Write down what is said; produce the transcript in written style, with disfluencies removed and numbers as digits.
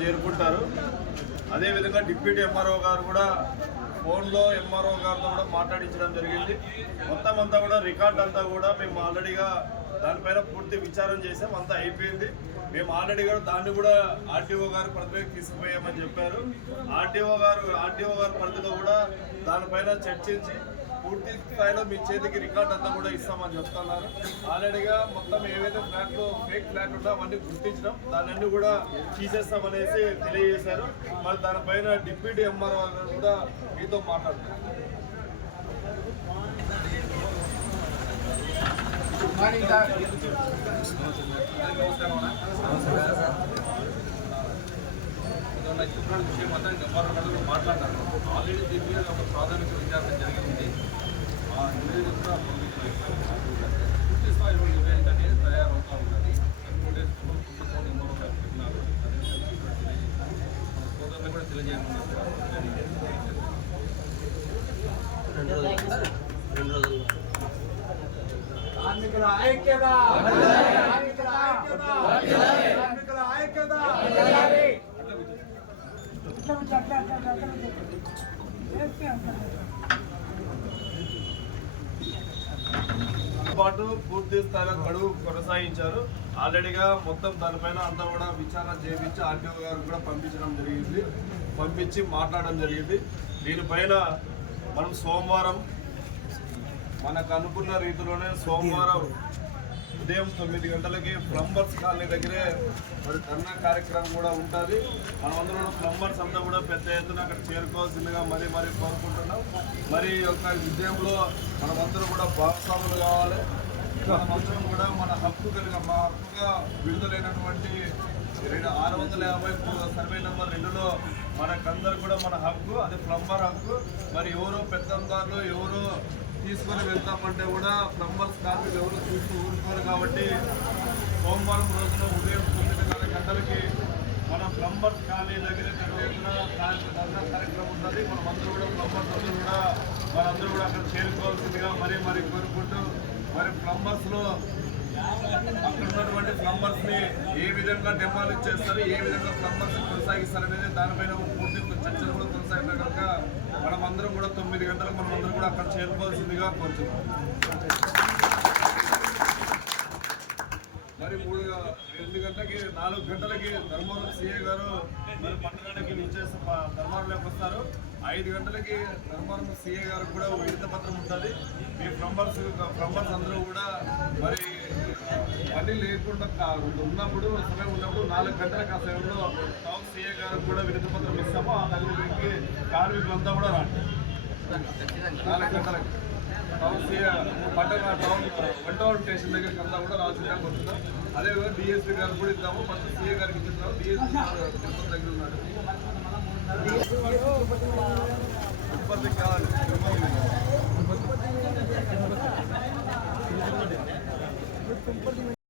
చేరుకుంటారు. అదేవిధంగా deputy MRO గారు కూడా ఫోన్లో ఎంఆర్ఓ గారితో కూడా మాట్లాడించడం జరిగింది. మొత్తం అంతా కూడా రికార్డ్ అంతా కూడా మేము ఆల్రెడీగా దానిపైన పూర్తి విచారం చేసాం, అంతా అయిపోయింది. మేము ఆల్రెడీగా దాన్ని కూడా ఆర్టీఓ గారు పరిధిలోకి తీసుకుపోయామని చెప్పారు. ఆర్టీఓ గారు పరిధిలో కూడా దానిపైన చర్చించి పూర్తి స్థాయిలో మీ చేతికి రికార్డ్ అంతా కూడా ఇస్తామని చెప్తున్నారు. ఆల్రెడీగా మొత్తం ఏవైతే ఫ్లాట్లు ఫేక్ ఫ్లాట్ ఉందో అవన్నీ గుర్తించడం, దాన్ని కూడా తీసేస్తామనేసి తెలియజేశారు. మరి దానిపైన డిప్యూటీ ఎంఆర్ఓ గారు కూడా మీతో మాట్లాడుతున్నారు. విషయం అంతా ఎంఆర్ఓ మాట్లాడారు. ఆల్రెడీ దీని మీద ఒక ప్రాథమిక విచారణ జరిగింది. ఆ నివేదిక కూడా పూర్తి స్థాయిలో నివేదిక అనేది తయారవుతూ ఉన్నది. ఎంఆర్ఓ గారు చెప్పినారు. సోదరులు కూడా తెలియజేయమన్నారు. 2 రోజులు కార్మికుల ఐక్యత, కార్మికుల ఐక్యత, కార్మికుల ఐక్యత. పాటు పూర్తి స్థాయిలో గడువు కొనసాగించారు. ఆల్రెడీగా మొత్తం దానిపైన అంతా కూడా విచారణ చేయించి ఆర్టీఓ గారు కూడా పంపించి మాట్లాడడం జరిగింది. దీనిపైన మనం సోమవారం మనకు అనుకున్న రీతిలోనే సోమవారం ఉదయం 9 గంటలకి ప్లంబర్స్ కాలనీ దగ్గరే మరి ధర్నా కార్యక్రమం కూడా ఉంటుంది. మనమందరం ప్లంబర్స్ అంతా కూడా పెద్ద ఎత్తున అక్కడ చేరుకోవాల్సిందిగా మరీ కోరుకుంటున్నాం. మరి యొక్క విజయంలో మనమందరం కూడా భాగస్వాములు కావాలి. మనమందరం కూడా మన హక్కుగా విడుదలైనటువంటి 650 సర్వే నెంబర్ 2లో మనకందరూ కూడా మన హక్కు, అది ప్లంబర్ హక్కు. మరి ఎవరో పెద్దందారులు ఎవరో తీసుకొని వెళ్తామంటే కూడా ప్లంబర్స్ కార్మికులు ఎవరు చూస్తూ ఊరుకోరు. కాబట్టి సోమవారం రోజున ఉదయం 9:30 గంటలకి మన ప్లంబర్స్ కాలనీ దగ్గర ధర్నా కార్యక్రమం ఉంటుంది. మనమందరూ కూడా ప్లంబర్స్ అందరూ కూడా మనందరూ కూడా అక్కడ చేరుకోవాల్సిందిగా మరీ కోరుకుంటూ, మరి ప్లంబర్స్లో అక్కడ ఉన్నటువంటి ప్లంబర్స్ని ఏ విధంగా డెమాలిష్ చేస్తారు, ఏ విధంగా ప్లంబర్స్ కొనసాగిస్తారు అనేది దానిపైన పూర్తి చర్చలు కూడా కొనసాగితే కనుక మనమందరం కూడా 9 గంటలకు మనమందరం కూడా అక్కడ చేరుకోవాల్సిందిగా కోరుతున్నాం. మరి 2 గంటలకి 4 గంటలకి ధర్మవరం సిఐ గారు మరి పట్టణానికి నిచ్చేసి ధర్మవరంలోకి వస్తారు. 5 గంటలకి ధర్మవరం సిఐ గారు కూడా విడత పత్రం ఉంటుంది. మీ ప్లంబర్స్ అందరూ కూడా మరి పని లేకుండా ఉన్నప్పుడు సమయం ఉన్నప్పుడు 4 గంటలకు ఆ సమయంలో టౌన్ సిఐ గారికి కూడా విడత పత్రం ఇస్తాము. ఆ దగ్గరికి కార్మికులంతా కూడా రండి. 4 గంటలకి టౌన్ సిఐ పట్టణ టౌన్ 1 టౌన్ స్టేషన్ దగ్గరికి అంతా కూడా రావాల్సిందిగా వస్తున్నాం. అదేవిధంగా డిఎస్పీ గారు కూడా ఇద్దాము. ఫస్ట్ సిఐ గారికి ఇచ్చిన డిఎస్పీ గారు దగ్గర ఉన్నాడు.